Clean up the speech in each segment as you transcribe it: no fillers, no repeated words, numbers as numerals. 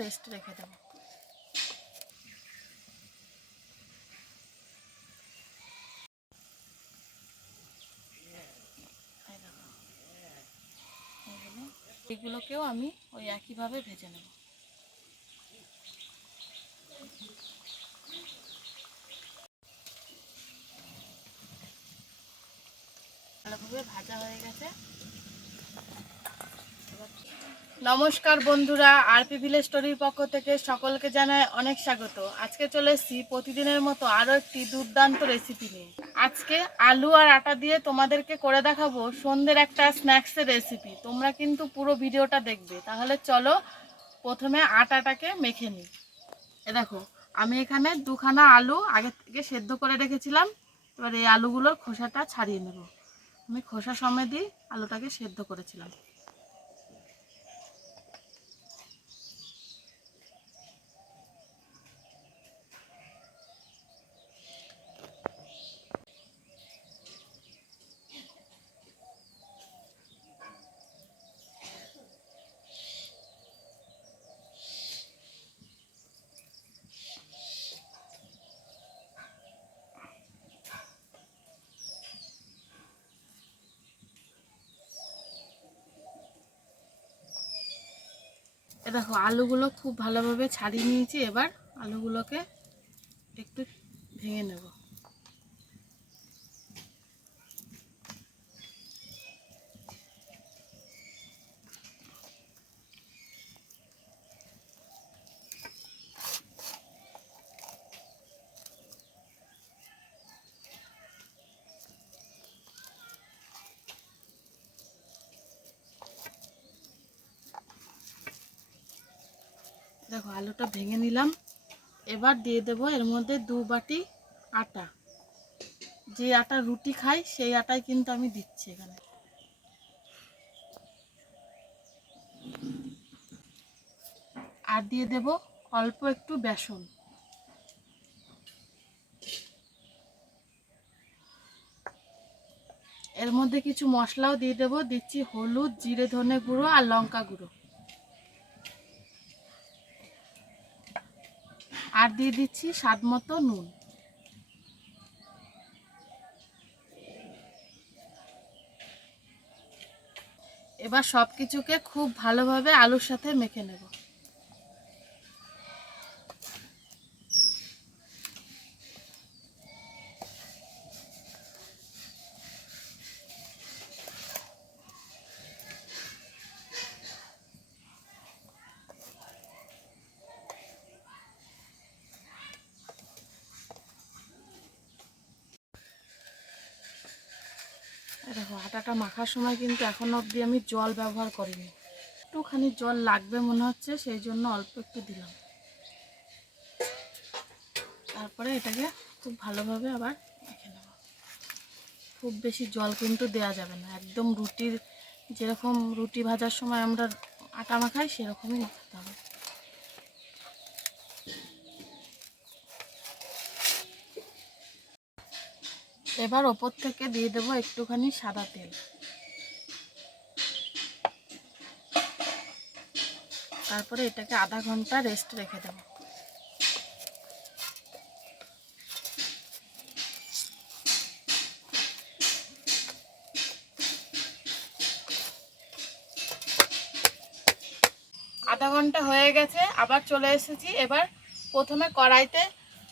Rest রেখে দেবো। এগুলোকেও আমি ওই একইভাবে ভেজে নেব। ভালোভাবে ভাজা হয়ে গেছে। নমস্কার বন্ধুরা, আরপি ভিলেজ স্টোরির পক্ষ থেকে সকলকে জানাই অনেক স্বাগত। আজকে চলে এসেছি প্রতিদিনের মতো আরও একটি দুর্দান্ত রেসিপি নিয়ে। আজকে আলু আর আটা দিয়ে তোমাদেরকে করে দেখাবো সন্ধ্যের একটা স্ন্যাক্সের রেসিপি। তোমরা কিন্তু পুরো ভিডিওটা দেখবে। তাহলে চলো প্রথমে আটাটাকে মেখে নিই। দেখো, আমি এখানে দুখানা আলু আগে থেকে সেদ্ধ করে রেখেছিলাম। এবার এই আলুগুলোর খোসাটা ছাড়িয়ে নেব। আমি খোসা সমেতই আলুটাকে সেদ্ধ করেছিলাম। দেখো, আলুগুলো খুব ভালোভাবে ছাড়িয়ে নিয়েছি। এবার আলুগুলোকে একটু ভেঙে নেব। দেখো, আলুটা ভেঙে নিলাম। এবার দিয়ে দেবো এর মধ্যে 2 বাটি আটা। যে আটা রুটি খাই সেই আটাই কিন্তু আমি দিচ্ছি এখানে। আর দিয়ে দেব অল্প একটু বেসন। এর মধ্যে কিছু মশলাও দিয়ে দেবো। দিচ্ছি হলুদ, জিরে, ধনে গুঁড়ো আর লঙ্কা গুঁড়ো। আর দিয়ে দিচ্ছি স্বাদ মতো নুন। এবার সব কিছুকে খুব ভালোভাবে আলুর সাথে মেখে নেব। দেখো, আটাটা মাখার সময় কিন্তু এখনো অবধি আমি জল ব্যবহার করিনি। একটুখানি জল লাগবে মনে হচ্ছে, সেই জন্য অল্প একটু দিলাম। তারপরে এটাকে খুব ভালোভাবে আবার মেখে নেব। খুব বেশি জল কিন্তু দেওয়া যাবে না। একদম রুটির যেরকম রুটি ভাজার সময় আমরা আটা মাখাই সেরকমই মাখাতে হবে। এবার ওপর থেকে দিয়ে দেবো একটুখানি সাদা তেল। তারপরে এটাকে আধা ঘন্টা রেস্ট রেখে দেব। আধা ঘন্টা হয়ে গেছে, আবার চলে এসেছি। এবার প্রথমে কড়াইতে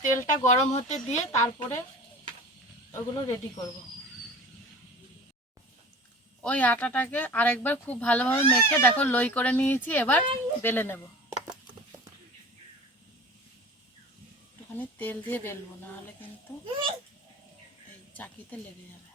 তেলটা গরম হতে দিয়ে তারপরে ওগুলো রেডি করব। ওই আটাটাকে আরেকবার খুব ভালোভাবে মেখে দেখো লই করে নিয়েছি। এবার বেলে নেব। একটুখানি তেল দিয়ে বেলবো, না হলে কিন্তু এই চাকিতে লেগে যাবে।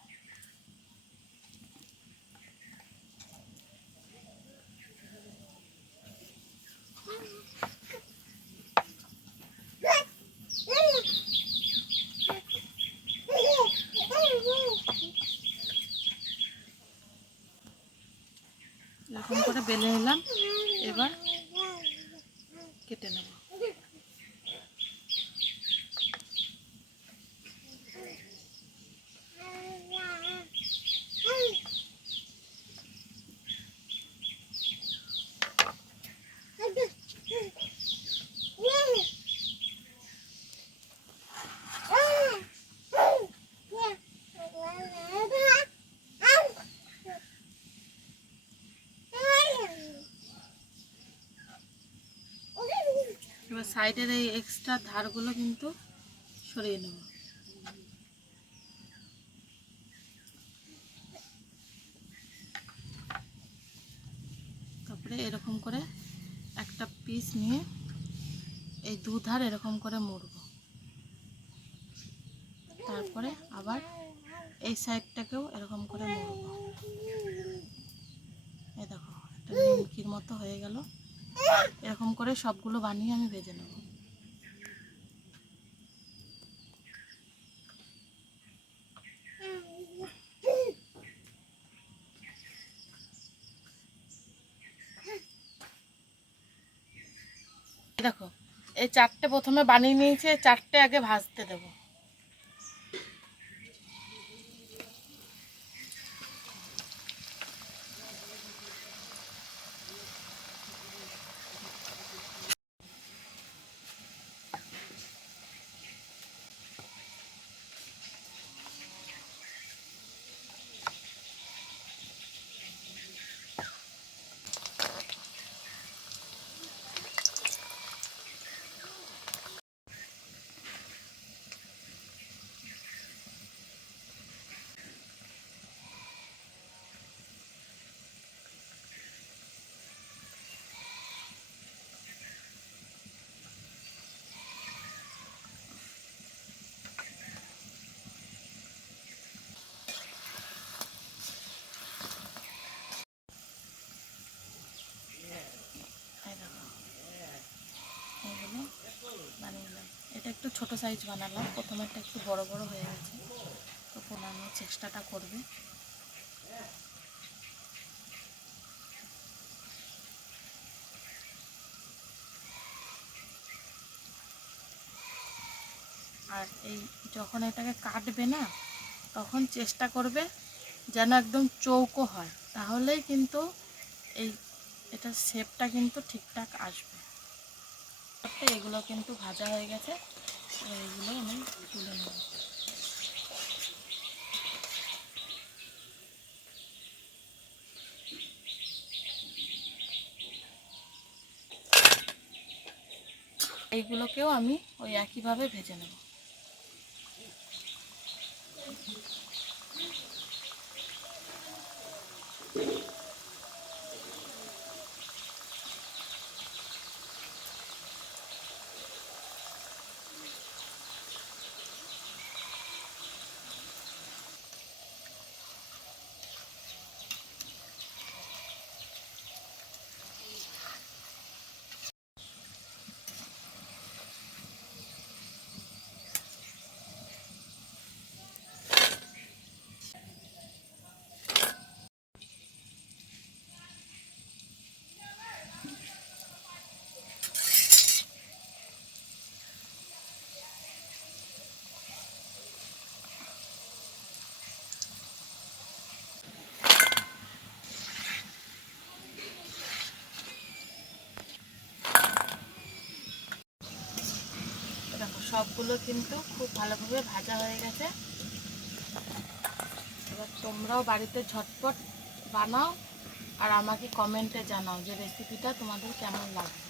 এরকম করে বেলে নিলাম। এবার কেটে নেব। এবার সাইডের এই এক্সট্রা ধারগুলো কিন্তু সরিয়ে নেব। তারপরে এরকম করে একটা পিস নিয়ে এই দুধার এরকম করে মুড়ব। তারপরে আবার এই সাইডটাকেও এরকম করে মুড়ব। এই দেখো একটা নিমকির মতো হয়ে গেল। এরকম করে সবগুলো বানিয়ে আমি ভেজে নেব। দেখো এই চারটে প্রথমে বানিয়ে নিয়েছি, চারটে আগে ভাজতে দেব। এটা একটু ছোট সাইজ বানালাম, প্রথমেরটা একটু বড় বড় হয়ে গেছে, তো বানানোর চেষ্টাটা করবে। আর এই যখন এটাকে কাটবে না, তখন চেষ্টা করবে যেন একদম চৌকো হয়, তাহলেই কিন্তু এটার শেপটা কিন্তু ঠিকঠাক আসবে। এগুলো কিন্তু ভাজা হয়ে গেছে, এইগুলো আমি তুলে নেব। এইগুলোকেও আমি ওই একইভাবে ভেজে নেব। দেখো সবগুলো কিন্তু খুব ভালোভাবে ভাজা হয়ে গেছে। এবার তোমরাও বাড়িতে ঝটপট বানাও আর আমাকে কমেন্টে জানাও যে রেসিপিটা তোমাদের কেমন লাগে।